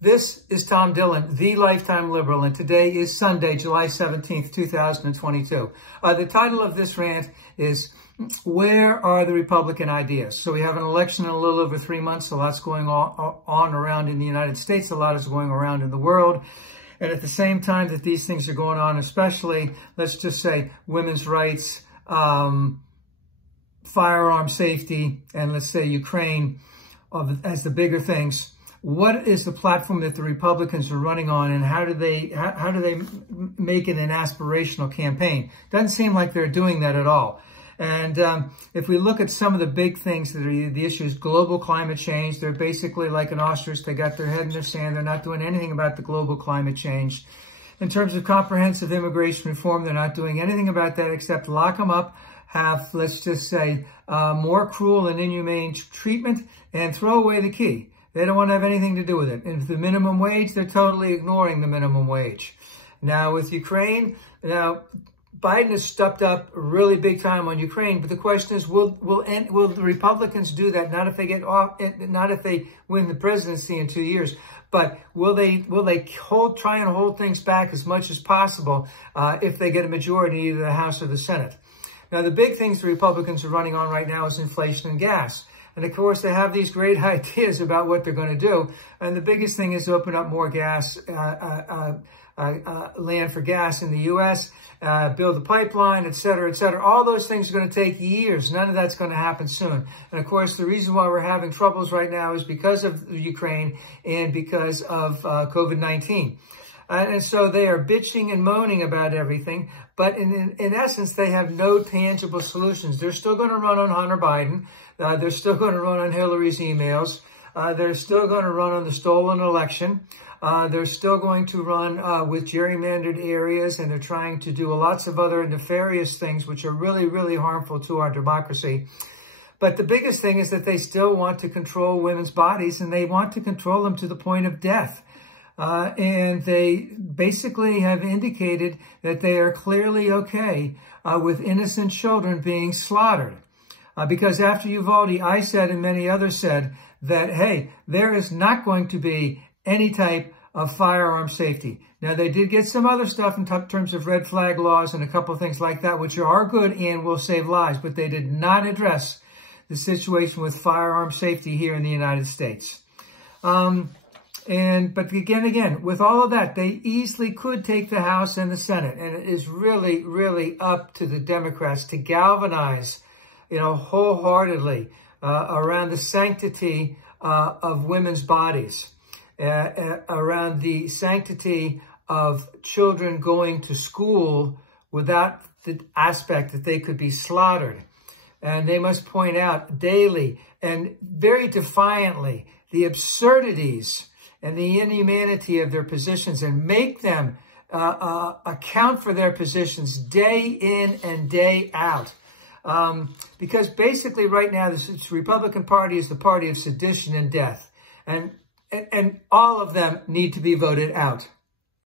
This is Tom Dillon, the Lifetime Liberal, and today is Sunday, July 17th, 2022. The title of this rant is, Where Are the Republican Ideas? So we have an election in a little over 3 months. A lot's going on around in the United States. A lot is going around in the world. And at the same time that these things are going on, especially, let's just say, women's rights, firearm safety, and let's say Ukraine as the bigger things, what is the platform that the Republicans are running on, and how do they make it an aspirational campaign? Doesn't seem like they're doing that at all. And if we look at some of the big things that are the issues, global climate change, they're basically like an ostrich. They got their head in the sand. They're not doing anything about the global climate change. In terms of comprehensive immigration reform, they're not doing anything about that except lock them up, have, let's just say, more cruel and inhumane treatment, and throw away the key. They don't want to have anything to do with it. And the minimum wage, they're totally ignoring the minimum wage. Now, with Ukraine, Biden has stepped up really big time on Ukraine, but the question is, will the Republicans do that? Not if they get off, not if they win the presidency in 2 years, but will they try and hold things back as much as possible if they get a majority in either the House or the Senate? Now, the big things the Republicans are running on right now is inflation and gas. And of course, they have these great ideas about what they're going to do. And the biggest thing is open up more gas, land for gas in the U.S., build a pipeline, et cetera, et cetera. All those things are going to take years. None of that's going to happen soon. And of course, the reason why we're having troubles right now is because of Ukraine and because of COVID-19. And so they are bitching and moaning about everything. But in essence, they have no tangible solutions. They're still going to run on Hunter Biden. They're still going to run on Hillary's emails. They're still going to run on the stolen election. They're still going to run with gerrymandered areas, and they're trying to do lots of other nefarious things, which are really, really harmful to our democracy. But the biggest thing is that they still want to control women's bodies, and they want to control them to the point of death. And they basically have indicated that they are clearly okay with innocent children being slaughtered. Because after Uvalde, I said and many others said that, hey, there is not going to be any type of firearm safety. Now, they did get some other stuff in terms of red flag laws and a couple of things like that, which are good and will save lives, but they did not address the situation with firearm safety here in the United States. But again, with all of that, they easily could take the House and the Senate. And it is really, really up to the Democrats to galvanize, wholeheartedly around the sanctity of women's bodies, around the sanctity of children going to school without the aspect that they could be slaughtered. And they must point out daily and very defiantly the absurdities and the inhumanity of their positions, and make them account for their positions day in and day out. Because basically right now, the Republican Party is the party of sedition and death. And all of them need to be voted out.